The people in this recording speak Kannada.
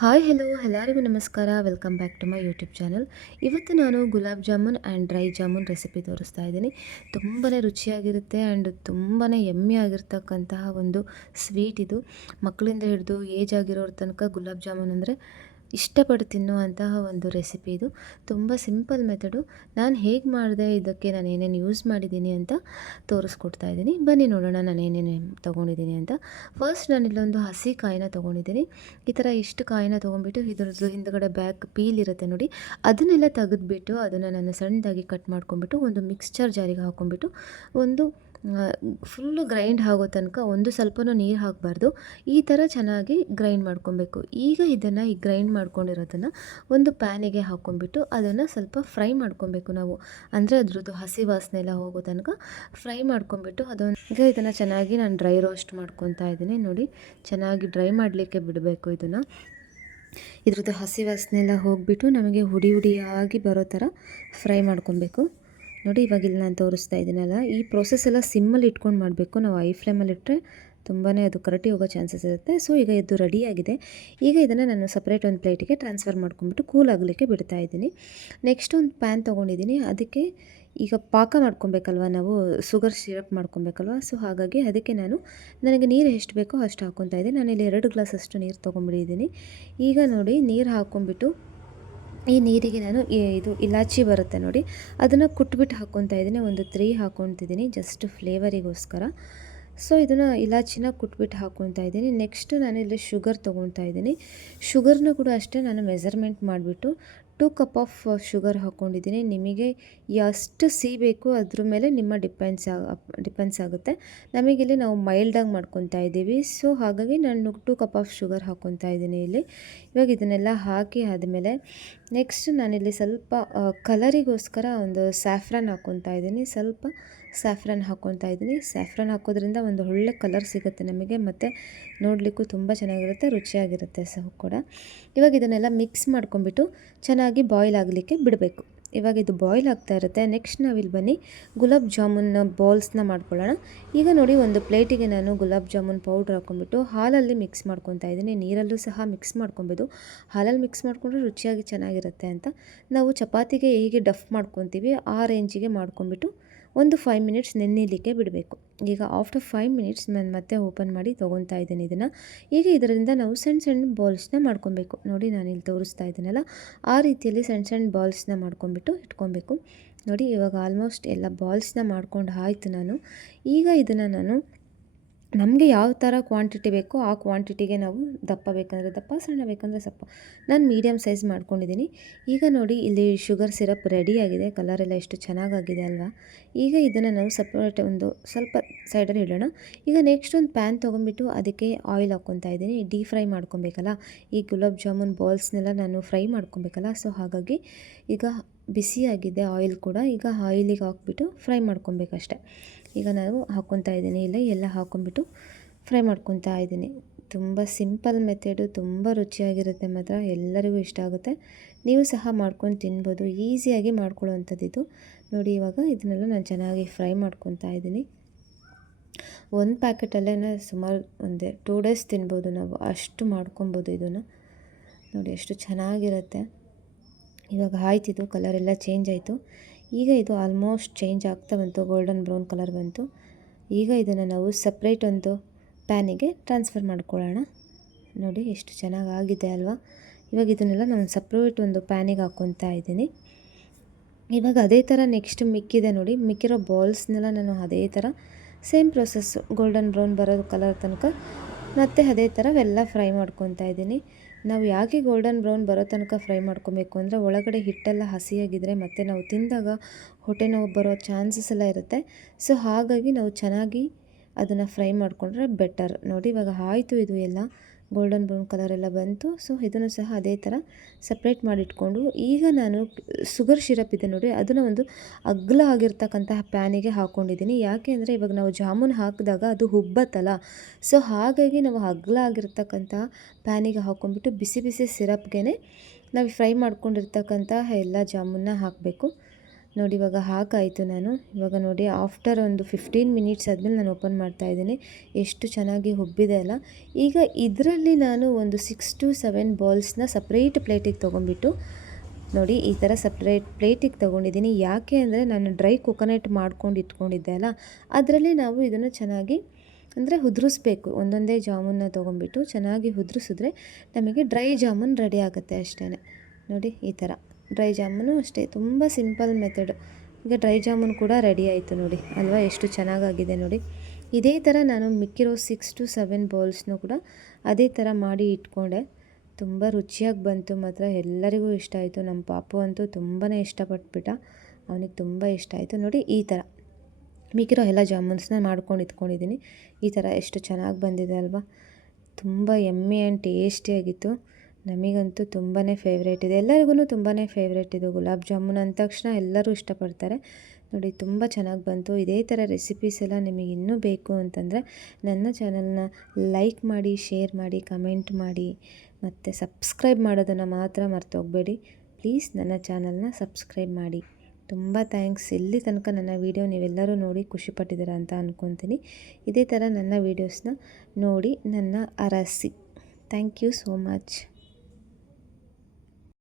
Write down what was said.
ಹಾಯ್ ಹೆಲೋ ಎಲ್ಲರಿಗೂ ನಮಸ್ಕಾರ. Welcome back to my YouTube channel. ಇವತ್ತು ನಾನು gulab jamun and dry jamun recipe ತೋರಿಸ್ತಾ ಇದ್ದೀನಿ. ತುಂಬಾ ರುಚಿಯಾಗಿರುತ್ತೆ ಆ್ಯಂಡ್ ತುಂಬಾ ಯಮ್ಮಿ ಆಗಿರ್ತಕ್ಕಂತಹ ಒಂದು ಸ್ವೀಟ್ ಇದು. ಮಕ್ಕಳಿಂದ ಹಿಡಿದು ಏಜ್ ಆಗಿರೋರ ತನಕ ಗುಲಾಬ್ ಜಾಮೂನ್ ಅಂದರೆ ಇಷ್ಟಪಟ್ಟು ತಿನ್ನುವಂತಹ ಒಂದು ರೆಸಿಪಿ ಇದು. ತುಂಬ ಸಿಂಪಲ್ ಮೆಥಡು. ನಾನು ಹೇಗೆ ಮಾಡಿದೆ, ಇದಕ್ಕೆ ನಾನು ಏನೇನು ಯೂಸ್ ಮಾಡಿದ್ದೀನಿ ಅಂತ ತೋರಿಸ್ಕೊಡ್ತಾ ಇದ್ದೀನಿ. ಬನ್ನಿ ನೋಡೋಣ ನಾನು ಏನೇನು ತೊಗೊಂಡಿದ್ದೀನಿ ಅಂತ. ಫಸ್ಟ್ ನಾನಿಲ್ಲೊಂದು ಹಸಿ ಕಾಯಿನ ತೊಗೊಂಡಿದ್ದೀನಿ. ಈ ಥರ ಇಷ್ಟು ಕಾಯಿನ ತೊಗೊಂಡ್ಬಿಟ್ಟು ಇದರದ್ದು ಹಿಂದ್ಗಡೆ ಬ್ಯಾಕ್ ಪೀಲ್ ಇರುತ್ತೆ ನೋಡಿ, ಅದನ್ನೆಲ್ಲ ತೆಗೆದುಬಿಟ್ಟು ಅದನ್ನು ನಾನು ಸಣ್ಣದಾಗಿ ಕಟ್ ಮಾಡ್ಕೊಂಡ್ಬಿಟ್ಟು ಒಂದು ಮಿಕ್ಸ್ಚರ್ ಜಾರಿಗೆ ಹಾಕ್ಕೊಂಡ್ಬಿಟ್ಟು ಒಂದು ಫುಲ್ಲು ಗ್ರೈಂಡ್ ಆಗೋ ತನಕ ಒಂದು ಸ್ವಲ್ಪನೂ ನೀರು ಹಾಕಬಾರ್ದು. ಈ ಥರ ಚೆನ್ನಾಗಿ ಗ್ರೈಂಡ್ ಮಾಡ್ಕೊಬೇಕು. ಈಗ ಇದನ್ನು ಈ ಗ್ರೈಂಡ್ ಮಾಡ್ಕೊಂಡಿರೋದನ್ನು ಒಂದು ಪ್ಯಾನಿಗೆ ಹಾಕ್ಕೊಂಡ್ಬಿಟ್ಟು ಅದನ್ನು ಸ್ವಲ್ಪ ಫ್ರೈ ಮಾಡ್ಕೊಬೇಕು ನಾವು. ಅಂದರೆ ಅದ್ರದ್ದು ಹಸಿ ವಾಸನೆ ಎಲ್ಲ ಹೋಗೋ ತನಕ ಫ್ರೈ ಮಾಡ್ಕೊಂಡ್ಬಿಟ್ಟು ಈಗ ಇದನ್ನು ಚೆನ್ನಾಗಿ ನಾನು ಡ್ರೈ ರೋಸ್ಟ್ ಮಾಡ್ಕೊತಾ ಇದ್ದೀನಿ. ನೋಡಿ, ಚೆನ್ನಾಗಿ ಡ್ರೈ ಮಾಡಲಿಕ್ಕೆ ಬಿಡಬೇಕು ಇದನ್ನು. ಇದ್ರದ್ದು ಹಸಿ ವಾಸನೆ ಎಲ್ಲ ಹೋಗಿಬಿಟ್ಟು ನಮಗೆ ಹುಡಿ ಹುಡಿಯಾಗಿ ಬರೋ ಥರ ಫ್ರೈ ಮಾಡ್ಕೊಬೇಕು. ನೋಡಿ, ಇವಾಗ ಇಲ್ಲಿ ನಾನು ತೋರಿಸ್ತಾ ಇದ್ದೀನಲ್ಲ, ಈ ಪ್ರೋಸೆಸ್ ಎಲ್ಲ ಸಿಮ್ಮಲ್ಲಿ ಇಟ್ಕೊಂಡು ಮಾಡಬೇಕು. ನಾವು ಐ ಫ್ಲೇಮಲ್ಲಿ ಇಟ್ಟರೆ ತುಂಬಾ ಅದು ಕರಟಿ ಹೋಗೋ ಚಾನ್ಸಸ್ ಇರುತ್ತೆ. ಸೊ ಈಗ ಇದು ರೆಡಿಯಾಗಿದೆ. ಈಗ ಇದನ್ನು ನಾನು ಸಪ್ರೇಟ್ ಒಂದು ಪ್ಲೇಟಿಗೆ ಟ್ರಾನ್ಸ್ಫರ್ ಮಾಡ್ಕೊಂಬಿಟ್ಟು ಕೂಲ್ ಆಗಲಿಕ್ಕೆ ಬಿಡ್ತಾ ಇದ್ದೀನಿ. ನೆಕ್ಸ್ಟ್ ಒಂದು ಪ್ಯಾನ್ ತೊಗೊಂಡಿದ್ದೀನಿ. ಅದಕ್ಕೆ ಈಗ ಪಾಕ ಮಾಡ್ಕೊಬೇಕಲ್ವ, ನಾವು ಶುಗರ್ ಸಿರಪ್ ಮಾಡ್ಕೊಬೇಕಲ್ವ. ಸೊ ಹಾಗಾಗಿ ಅದಕ್ಕೆ ನನಗೆ ನೀರು ಎಷ್ಟು ಬೇಕೋ ಅಷ್ಟು ಹಾಕ್ಕೊತಾ ಇದ್ದೀನಿ. ನಾನಿಲ್ಲಿ 2 ಗ್ಲಾಸ್ ಅಷ್ಟು ನೀರು ತೊಗೊಂಬಿಟ್ಟಿದ್ದೀನಿ. ಈಗ ನೋಡಿ, ನೀರು ಹಾಕ್ಕೊಂಬಿಟ್ಟು ಈ ನೀರಿಗೆ ನಾನು ಇದು ಇಲಾಚಿ ಬರುತ್ತೆ ನೋಡಿ, ಅದನ್ನು ಕುಟ್ಬಿಟ್ಟು ಹಾಕ್ಕೊತಾ ಇದ್ದೀನಿ. ಒಂದು 3 ಹಾಕ್ಕೊತಿದ್ದೀನಿ ಜಸ್ಟ್ ಫ್ಲೇವರಿಗೋಸ್ಕರ. ಸೊ ಇದನ್ನು ಇಲಾಚಿನ ಕುಟ್ಬಿಟ್ಟು ಹಾಕ್ಕೊತಾ ಇದ್ದೀನಿ. ನೆಕ್ಸ್ಟ್ ನಾನಿಲ್ಲಿ ಶುಗರ್ ತೊಗೊತಾ ಇದ್ದೀನಿ. ಶುಗರ್ನ ಕೂಡ ಅಷ್ಟೇ ನಾನು ಮೆಸರ್ಮೆಂಟ್ ಮಾಡಿಬಿಟ್ಟು 2 ಕಪ್ ಆಫ್ ಶುಗರ್ ಹಾಕ್ಕೊಂಡಿದ್ದೀನಿ. ನಿಮಗೆ ಎಷ್ಟು ಸಿಹಿ ಬೇಕು ಅದ್ರ ಮೇಲೆ ನಿಮ್ಮ ಡಿಪೆಂಡ್ಸ್ ಆಗುತ್ತೆ. ನಮಗಿಲ್ಲಿ ನಾವು ಮೈಲ್ಡಾಗಿ ಮಾಡ್ಕೊತಾ ಇದ್ದೀವಿ. ಸೊ ಹಾಗಾಗಿ ನಾನು 2 ಕಪ್ ಆಫ್ ಶುಗರ್ ಹಾಕ್ಕೊತಾ ಇದ್ದೀನಿ ಇಲ್ಲಿ. ಇವಾಗ ಇದನ್ನೆಲ್ಲ ಹಾಕಿ ಆದಮೇಲೆ ನೆಕ್ಸ್ಟ್ ನಾನಿಲ್ಲಿ ಸ್ವಲ್ಪ ಕಲರಿಗೋಸ್ಕರ ಒಂದು ಸ್ಯಾಫ್ರನ್ ಹಾಕ್ಕೊತಾ ಇದ್ದೀನಿ. ಸ್ವಲ್ಪ ಸ್ಯಾಫ್ರನ್ ಹಾಕ್ಕೊತಾ ಇದ್ದೀನಿ. ಸ್ಯಾಫ್ರನ್ ಹಾಕೋದ್ರಿಂದ ಒಂದು ಒಳ್ಳೆ ಕಲರ್ ಸಿಗುತ್ತೆ ನಮಗೆ, ಮತ್ತು ನೋಡಲಿಕ್ಕೂ ತುಂಬ ಚೆನ್ನಾಗಿರುತ್ತೆ, ರುಚಿಯಾಗಿರುತ್ತೆ ಸಹ ಕೂಡ. ಇವಾಗ ಇದನ್ನೆಲ್ಲ ಮಿಕ್ಸ್ ಮಾಡ್ಕೊಂಬಿಟ್ಟು ಚೆನ್ನಾಗಿ ಬಾಯ್ಲ್ ಆಗಲಿಕ್ಕೆ ಬಿಡಬೇಕು. ಇವಾಗ ಇದು ಬಾಯ್ಲ್ ಆಗ್ತಾ ಇರುತ್ತೆ. ನೆಕ್ಸ್ಟ್ ನಾವಿಲ್ಲಿ ಬನ್ನಿ ಗುಲಾಬ್ ಜಾಮೂನ್ ಬಾಲ್ಸ್ನ ಮಾಡ್ಕೊಳ್ಳೋಣ. ಈಗ ನೋಡಿ, ಒಂದು ಪ್ಲೇಟಿಗೆ ನಾನು ಗುಲಾಬ್ ಜಾಮೂನ್ ಪೌಡ್ರ್ ಹಾಕ್ಕೊಂಬಿಟ್ಟು ಹಾಲಲ್ಲಿ ಮಿಕ್ಸ್ ಮಾಡ್ಕೊತಾ ಇದ್ದೀನಿ. ನೀರಲ್ಲೂ ಸಹ ಮಿಕ್ಸ್ ಮಾಡ್ಕೊಬೋದು. ಹಾಲಲ್ಲಿ ಮಿಕ್ಸ್ ಮಾಡಿಕೊಂಡ್ರೆ ರುಚಿಯಾಗಿ ಚೆನ್ನಾಗಿರುತ್ತೆ ಅಂತ. ನಾವು ಚಪಾತಿಗೆ ಹೇಗೆ ಡಫ್ ಮಾಡ್ಕೊತೀವಿ ಆ ರೇಂಜಿಗೆ ಮಾಡ್ಕೊಂಬಿಟ್ಟು ಒಂದು 5 ಮಿನಿಟ್ಸ್ ನೆನೆಯಲಿಕ್ಕೆ ಬಿಡಬೇಕು. ಈಗ ಆಫ್ಟರ್ 5 ಮಿನಿಟ್ಸ್ ನಾನು ಮತ್ತೆ ಓಪನ್ ಮಾಡಿ ತೊಗೊತಾ ಇದ್ದೀನಿ ಇದನ್ನು. ಈಗ ಇದರಿಂದ ನಾವು ಸಣ್ಣ ಸಣ್ಣ ಬಾಲ್ಸ್ನ ಮಾಡ್ಕೊಬೇಕು. ನೋಡಿ, ನಾನಿಲ್ಲಿ ತೋರಿಸ್ತಾ ಇದ್ದೀನಲ್ಲ, ಆ ರೀತಿಯಲ್ಲಿ ಸಣ್ಣ ಸಣ್ಣ ಬಾಲ್ಸ್ನ ಮಾಡ್ಕೊಂಬಿಟ್ಟು ಇಟ್ಕೊಬೇಕು. ನೋಡಿ, ಇವಾಗ ಆಲ್ಮೋಸ್ಟ್ ಎಲ್ಲ ಬಾಲ್ಸ್ನ ಮಾಡ್ಕೊಂಡು ಆಯಿತು ನಾನು. ಈಗ ಇದನ್ನು ನಮಗೆ ಯಾವ ಥರ ಕ್ವಾಂಟಿಟಿ ಬೇಕೋ ಆ ಕ್ವಾಂಟಿಟಿಗೆ ನಾವು ದಪ್ಪ ಬೇಕಂದರೆ ದಪ್ಪ, ಸಣ್ಣ ಬೇಕಂದರೆ ಸಪ್ಪ. ನಾನು ಮೀಡಿಯಮ್ ಸೈಜ್ ಮಾಡ್ಕೊಂಡಿದ್ದೀನಿ. ಈಗ ನೋಡಿ, ಇಲ್ಲಿ ಶುಗರ್ ಸಿರಪ್ ರೆಡಿಯಾಗಿದೆ. ಕಲರೆಲ್ಲ ಎಷ್ಟು ಚೆನ್ನಾಗಾಗಿದೆ ಅಲ್ವಾ. ಈಗ ಇದನ್ನು ನಾವು ಸಪ್ರೇಟ್ ಒಂದು ಸ್ವಲ್ಪ ಸೈಡಲ್ಲಿ ಇಡೋಣ. ಈಗ ನೆಕ್ಸ್ಟ್ ಒಂದು ಪ್ಯಾನ್ ತೊಗೊಂಬಿಟ್ಟು ಅದಕ್ಕೆ ಆಯಿಲ್ ಹಾಕ್ಕೊತಾ ಇದ್ದೀನಿ. ಡೀಪ್ ಫ್ರೈ ಮಾಡ್ಕೊಬೇಕಲ್ಲ, ಈ ಗುಲಾಬ್ ಜಾಮೂನ್ ಬಾಲ್ಸ್ನೆಲ್ಲ ನಾನು ಫ್ರೈ ಮಾಡ್ಕೊಬೇಕಲ್ಲ. ಸೊ ಹಾಗಾಗಿ ಈಗ ಬಿಸಿಯಾಗಿದೆ ಆಯಿಲ್ ಕೂಡ. ಈಗ ಆಯಿಲಿಗೆ ಹಾಕ್ಬಿಟ್ಟು ಫ್ರೈ ಮಾಡ್ಕೊಬೇಕಷ್ಟೆ. ಈಗ ನಾವು ಹಾಕ್ಕೊತಾ ಇದ್ದೀನಿ. ಇಲ್ಲ ಎಲ್ಲ ಹಾಕ್ಕೊಂಬಿಟ್ಟು ಫ್ರೈ ಮಾಡ್ಕೊತಾ ಇದ್ದೀನಿ. ತುಂಬ ಸಿಂಪಲ್ ಮೆಥಡು, ತುಂಬ ರುಚಿಯಾಗಿರುತ್ತೆ, ಮಾತ್ರ ಎಲ್ಲರಿಗೂ ಇಷ್ಟ ಆಗುತ್ತೆ. ನೀವು ಸಹ ಮಾಡ್ಕೊಂಡು ತಿನ್ಬೋದು. ಈಸಿಯಾಗಿ ಮಾಡ್ಕೊಳ್ಳೋವಂಥದ್ದು. ನೋಡಿ, ಇವಾಗ ಇದನ್ನೆಲ್ಲ ನಾನು ಚೆನ್ನಾಗಿ ಫ್ರೈ ಮಾಡ್ಕೊತಾ ಇದ್ದೀನಿ. ಒಂದು ಪ್ಯಾಕೆಟಲ್ಲೇ ಸುಮಾರು ಒಂದು 2 ಡೇಸ್ ತಿನ್ಬೋದು ನಾವು, ಅಷ್ಟು ಮಾಡ್ಕೊಬೋದು ಇದನ್ನು. ನೋಡಿ ಎಷ್ಟು ಚೆನ್ನಾಗಿರುತ್ತೆ. ಇವಾಗ ಆಯ್ತಿದು, ಕಲರೆಲ್ಲ ಚೇಂಜ್ ಆಯಿತು. ಈಗ ಇದು ಆಲ್ಮೋಸ್ಟ್ ಚೇಂಜ್ ಆಗ್ತಾ ಬಂತು, ಗೋಲ್ಡನ್ ಬ್ರೌನ್ ಕಲರ್ ಬಂತು. ಈಗ ಇದನ್ನು ನಾವು ಸಪ್ರೇಟ್ ಒಂದು ಪ್ಯಾನಿಗೆ ಟ್ರಾನ್ಸ್ಫರ್ ಮಾಡ್ಕೊಳ್ಳೋಣ. ನೋಡಿ ಎಷ್ಟು ಚೆನ್ನಾಗಾಗಿದೆ ಅಲ್ವಾ. ಇವಾಗ ಇದನ್ನೆಲ್ಲ ನಾನು ಸಪ್ರೇಟ್ ಒಂದು ಪ್ಯಾನಿಗೆ ಹಾಕ್ಕೊತಾ ಇದ್ದೀನಿ. ಇವಾಗ ಅದೇ ಥರ ನೆಕ್ಸ್ಟ್ ಮಿಕ್ಕಿದೆ ನೋಡಿ, ಮಿಕ್ಕಿರೋ ಬಾಲ್ಸ್ನೆಲ್ಲ ನಾನು ಅದೇ ಥರ ಸೇಮ್ ಪ್ರೊಸೆಸ್ಸು, ಗೋಲ್ಡನ್ ಬ್ರೌನ್ ಬರೋದು ಕಲರ್ ತನಕ ಮತ್ತು ಅದೇ ಥರ ಎಲ್ಲ ಫ್ರೈ ಮಾಡ್ಕೊತಾ ಇದ್ದೀನಿ. ನಾವು ಯಾಕೆ ಗೋಲ್ಡನ್ ಬ್ರೌನ್ ಬರೋ ತನಕ ಫ್ರೈ ಮಾಡ್ಕೊಬೇಕು ಅಂದರೆ, ಒಳಗಡೆ ಹಿಟ್ಟೆಲ್ಲ ಹಸಿಯಾಗಿದ್ದರೆ ಮತ್ತು ನಾವು ತಿಂದಾಗ ಹೊಟ್ಟೆ ನೋವು ಬರೋ ಚಾನ್ಸಸ್ ಎಲ್ಲ ಇರುತ್ತೆ. ಸೊ ಹಾಗಾಗಿ ನಾವು ಚೆನ್ನಾಗಿ ಅದನ್ನು ಫ್ರೈ ಮಾಡಿಕೊಂಡ್ರೆ ಬೆಟರ್. ನೋಡಿ, ಇವಾಗ ಆಯಿತು, ಇದು ಎಲ್ಲ ಗೋಲ್ಡನ್ ಬ್ರೌನ್ ಕಲರ್ ಎಲ್ಲ ಬಂತು. ಸೊ ಇದನ್ನು ಸಹ ಅದೇ ಥರ ಸಪ್ರೇಟ್ ಮಾಡಿಟ್ಕೊಂಡು ಈಗ ನಾನು ಶುಗರ್ ಸಿರಪ್ ಇದೆ ನೋಡಿ, ಅದನ್ನು ಒಂದು ಅಗಲ ಆಗಿರ್ತಕ್ಕಂತಹ ಪ್ಯಾನಿಗೆ ಹಾಕ್ಕೊಂಡಿದ್ದೀನಿ. ಯಾಕೆ ಅಂದರೆ ಇವಾಗ ನಾವು ಜಾಮೂನ್ ಹಾಕಿದಾಗ ಅದು ಹುಬ್ಬತ್ತಲ್ಲ. ಸೊ ಹಾಗಾಗಿ ನಾವು ಅಗಲ ಆಗಿರ್ತಕ್ಕಂತಹ ಪ್ಯಾನಿಗೆ ಹಾಕ್ಕೊಂಡ್ಬಿಟ್ಟು ಬಿಸಿ ಬಿಸಿ ಸಿರಪ್ಗೆ ನಾವು ಫ್ರೈ ಮಾಡ್ಕೊಂಡಿರ್ತಕ್ಕಂತಹ ಎಲ್ಲ ಜಾಮೂನ್ನ ಹಾಕಬೇಕು. ನೋಡಿ ಇವಾಗ ಹಾಕಾಯಿತು ನಾನು. ಇವಾಗ ನೋಡಿ ಆಫ್ಟರ್ ಒಂದು 15 ಮಿನಿಟ್ಸ್ ಆದಮೇಲೆ ನಾನು ಓಪನ್ ಮಾಡ್ತಾಯಿದ್ದೀನಿ. ಎಷ್ಟು ಚೆನ್ನಾಗಿ ಉಬ್ಬಿದೆ ಅಲ್ಲ. ಈಗ ಇದರಲ್ಲಿ ನಾನು ಒಂದು 6 to 7 ಬಾಲ್ಸ್ನ ಸಪ್ರೇಟ್ ಪ್ಲೇಟಿಗೆ ತೊಗೊಂಡ್ಬಿಟ್ಟು ನೋಡಿ ಈ ಥರ ಸಪ್ರೇಟ್ ಪ್ಲೇಟಿಗೆ ತೊಗೊಂಡಿದ್ದೀನಿ. ಯಾಕೆ ಅಂದರೆ ನಾನು ಡ್ರೈ ಕೊಕೊನಟ್ ಮಾಡ್ಕೊಂಡು ಇಟ್ಕೊಂಡಿದ್ದೆ ಅಲ್ಲ, ಅದರಲ್ಲಿ ನಾವು ಇದನ್ನು ಚೆನ್ನಾಗಿ ಅಂದರೆ ಉದುರಿಸ್ಬೇಕು. ಒಂದೊಂದೇ ಜಾಮೂನ್ನ ತೊಗೊಂಡ್ಬಿಟ್ಟು ಚೆನ್ನಾಗಿ ಉದುರಿಸಿದ್ರೆ ನಮಗೆ ಡ್ರೈ ಜಾಮೂನ್ ರೆಡಿ ಆಗುತ್ತೆ ಅಷ್ಟೇ. ನೋಡಿ ಈ ಥರ ಡ್ರೈ ಜಾಮೂನು ಅಷ್ಟೇ, ತುಂಬ ಸಿಂಪಲ್ ಮೆಥಡು. ಈಗ ಡ್ರೈ ಜಾಮೂನ್ ಕೂಡ ರೆಡಿ ಆಯಿತು ನೋಡಿ ಅಲ್ವಾ, ಎಷ್ಟು ಚೆನ್ನಾಗಾಗಿದೆ ನೋಡಿ. ಇದೇ ಥರ ನಾನು ಮಿಕ್ಕಿರೋ 6 to 7 ಬೌಲ್ಸ್ನೂ ಕೂಡ ಅದೇ ಥರ ಮಾಡಿ ಇಟ್ಕೊಂಡೆ. ತುಂಬ ರುಚಿಯಾಗಿ ಬಂತು ಮಾತ್ರ, ಎಲ್ಲರಿಗೂ ಇಷ್ಟ ಆಯಿತು. ನಮ್ಮ ಪಾಪು ಅಂತೂ ತುಂಬಾ ಇಷ್ಟಪಟ್ಬಿಟ್ಟ, ಅವನಿಗೆ ತುಂಬ ಇಷ್ಟ ಆಯಿತು. ನೋಡಿ ಈ ಥರ ಮಿಕ್ಕಿರೋ ಎಲ್ಲ ಜಾಮೂನ್ಸ್ನ ಮಾಡ್ಕೊಂಡು ಇಟ್ಕೊಂಡಿದ್ದೀನಿ. ಈ ಥರ ಎಷ್ಟು ಚೆನ್ನಾಗಿ ಬಂದಿದೆ ಅಲ್ವಾ, ತುಂಬ ಯಮ್ಮಿ ಆ್ಯಂಡ್ ಟೇಸ್ಟಿಯಾಗಿತ್ತು. ನಮಗಂತೂ ತುಂಬಾ ಫೇವ್ರೇಟ್ ಇದೆ, ಎಲ್ಲರಿಗೂ ತುಂಬಾ ಫೇವ್ರೇಟ್ ಇದು ಗುಲಾಬ್ ಜಾಮೂನ್ ಅಂದ ತಕ್ಷಣ ಎಲ್ಲರೂ ಇಷ್ಟಪಡ್ತಾರೆ. ನೋಡಿ ತುಂಬ ಚೆನ್ನಾಗಿ ಬಂತು. ಇದೇ ಥರ ರೆಸಿಪೀಸ್ ಎಲ್ಲ ನಿಮಗೆ ಇನ್ನೂ ಬೇಕು ಅಂತಂದರೆ ನನ್ನ ಚಾನಲ್ನ ಲೈಕ್ ಮಾಡಿ, ಶೇರ್ ಮಾಡಿ, ಕಮೆಂಟ್ ಮಾಡಿ ಮತ್ತು ಸಬ್ಸ್ಕ್ರೈಬ್ ಮಾಡೋದನ್ನು ಮಾತ್ರ ಮರ್ತೋಗಬೇಡಿ. ಪ್ಲೀಸ್ ನನ್ನ ಚಾನಲ್ನ ಸಬ್ಸ್ಕ್ರೈಬ್ ಮಾಡಿ. ತುಂಬ ಥ್ಯಾಂಕ್ಸ್. ಇಲ್ಲಿ ತನಕ ನನ್ನ ವೀಡಿಯೋ ನೀವೆಲ್ಲರೂ ನೋಡಿ ಖುಷಿಪಟ್ಟಿದ್ದೀರಾ ಅಂತ ಅಂದ್ಕೊತೀನಿ. ಇದೇ ಥರ ನನ್ನ ವೀಡಿಯೋಸ್ನ ನೋಡಿ ನನ್ನ ಅರಸಿ. Thank you so much.